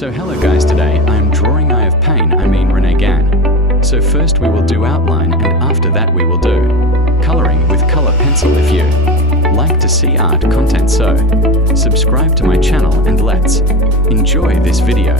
So hello guys, today I am drawing Eye of Pain, renegan. So first we will do outline, and after that we will do coloring with color pencil. If you like to see art content, so subscribe to my channel and let's enjoy this video.